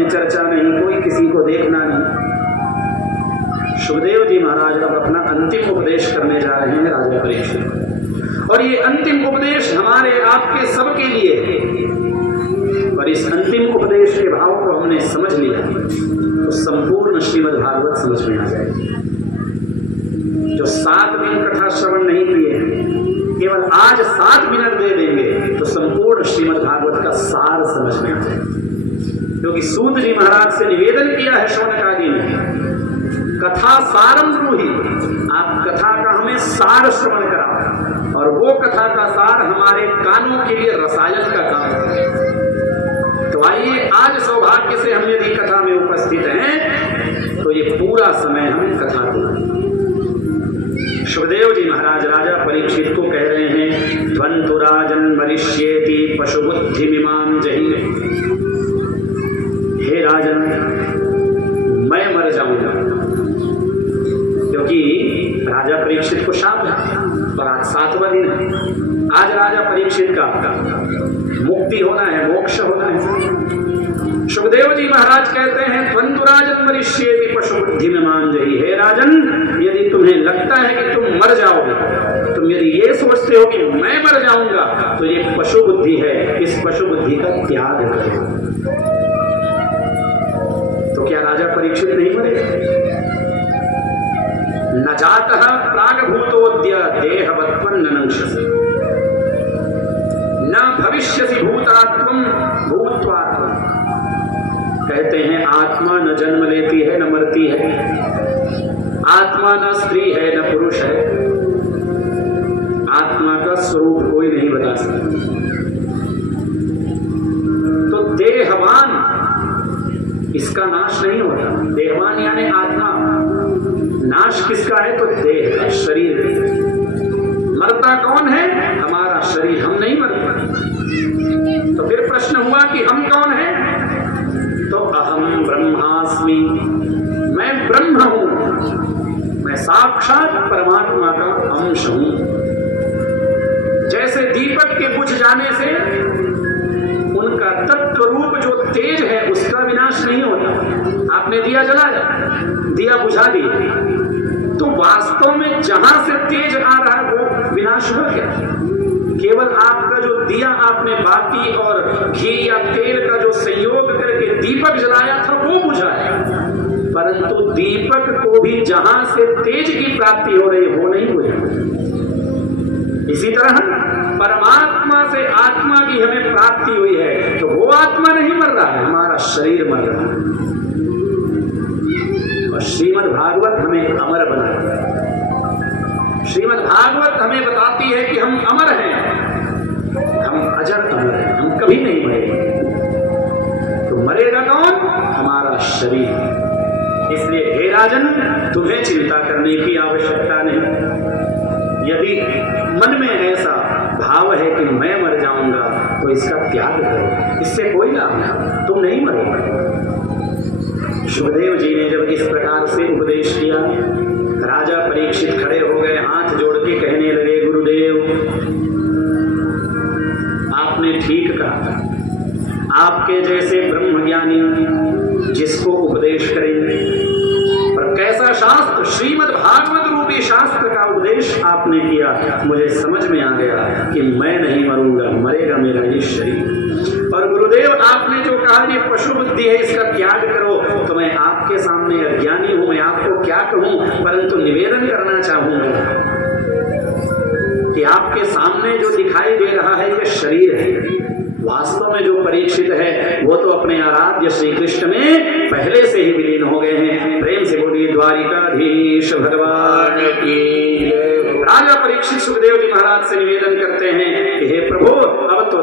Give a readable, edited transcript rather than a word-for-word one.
में चर्चा नहीं, कोई किसी को देखना नहीं। सुखदेव जी महाराज अब अपना अंतिम उपदेश करने जा रहे हैं राजा परीक्षित, और ये अंतिम उपदेश हमारे आपके सबके लिए है। और इस अंतिम उपदेश के भाव को हमने समझ लिया तो संपूर्ण श्रीमद् भागवत समझ में आ जाएगी। जो 7 दिन कथा श्रवण नहीं किए केवल आज 7 मिनट दे देंगे तो संपूर्ण श्रीमद् भागवत का सार समझ में आ जाएगा। क्योंकि सूत जी महाराज से निवेदन किया है शौनकादि ने, कथा सारम ब्रूहि, आप कथा का हमें सार श्रवण करा, और वो कथा का सार हमारे कानों के लिए रसायन का काम है। तो आइए आज सौभाग्य से हम यदि कथा में उपस्थित हैं तो ये पूरा समय हम कथा को, सुखदेव जी महाराज राजा परीक्षित को कह रहे हैं, ध्वंतु राजन मरिष्येति पशुबुद्धिमिमां जहि। हे राजन, मैं मर जाऊंगा, क्योंकि राजा परीक्षित को शाप है और आज 7वां दिन है। आज राजा परीक्षित का मुक्ति होना है, मोक्ष होना है। सुखदेव जी महाराज कहते हैं, ध्वंतु राजन मरिष्येति पशुबुद्धिमिमां जहि। हे राजन, यदि तुम्हें लगता है कि तुम मर जाओगे, तुम यदि ये सोचते हो कि मैं मर जाऊंगा, तो ये पशु बुद्धि है, इस पशु बुद्धि का त्याग करो। तो क्या राजा परीक्षित नहीं मरे? न जातः प्रागभूतोद्य देहवत्वं ननंक्षसि, न भविष्यसि भूतात्मं भूत्वात्मं। कहते हैं आत्मा न जन्म लेती है न मरती है, आत्मा न स्त्री है न पुरुष है, आत्मा का स्वरूप कोई नहीं बता सकता। तो देहवान, इसका नाश नहीं होता। देहवान यानी आत्मा, नाश किसका है? तो देह का, शरीर का। मरता कौन है? हमारा शरीर, हम नहीं मरते। तो फिर प्रश्न हुआ कि हम कौन हैं? तो अहम ब्रह्मास्मि, मैं ब्रह्म हूं, मैं साक्षात परमात्मा का अंश हूं। जैसे दीपक के बुझ जाने से उनका तत्व रूप जो तेज है उसका विनाश नहीं होता। आपने दिया जलाया, दिया बुझा दिया, तो वास्तव में जहां से तेज आ रहा है वो विनाश हो गया। केवल आपका जो दिया आपने बाती और घी या तेल का जो संयोग करके दीपक जलाया था वो बुझा है, परंतु दीपक को भी जहां से तेज की प्राप्ति हो रही वो नहीं बुझा। इसी तरह परमात्मा से आत्मा की हमें प्राप्ति हुई है, तो वो आत्मा नहीं मर रहा है, हमारा शरीर मर रहा है। और श्रीमद् भागवत हमें अमर बनाता है। श्रीमद् भागवत हमें बताती है कि हम अमर हैं, हम अजर अमर हैं, हम कभी नहीं मरेंगे। तो मरेगा कौन? हमारा शरीर। इसलिए हे राजन, तुम्हें चिंता करने की आवश्यकता नहीं। यदि मन में ऐसा भाव है कि मैं मर जाऊंगा, तो इसका त्याग करो, इससे कोई लाभ नहीं, तुम नहीं मरोगे। सुखदेव जी ने जब इस प्रकार से उपदेश किया, राजा परीक्षित खड़े हो गए, हाथ जोड़ के कहने लगे, गुरुदेव आपने ठीक कहा, आपके जैसे ब्रह्मज्ञानी जिसको उपदेश करेंगे, और कैसा शास्त्र, श्रीमद् भागवत रूपी शास्त्र का उपदेश आपने किया। मुझे समझ में आ गया कि मैं नहीं मरूंगा, मरेगा मेरा ये शरीर। और गुरुदेव आपने जो कहा ये पशु बुद्धि है, इसका त्याग करो, तो मैं आपके सामने अज्ञानी हूं, मैं आपको क्या कहूं, परंतु निवेदन करना चाहूंगा कि आपके सामने जो दिखाई दे रहा है ये शरीर है। वास्तव में जो परीक्षित है वो तो अपने आराध्य श्री कृष्ण में पहले से ही विलीन हो गए हैं। प्रेम से बोलिए द्वारिकाधीश भगवान की। राजा परीक्षित सुखदेव जी महाराज से निवेदन करते हैं कि हे प्रभु, अब तो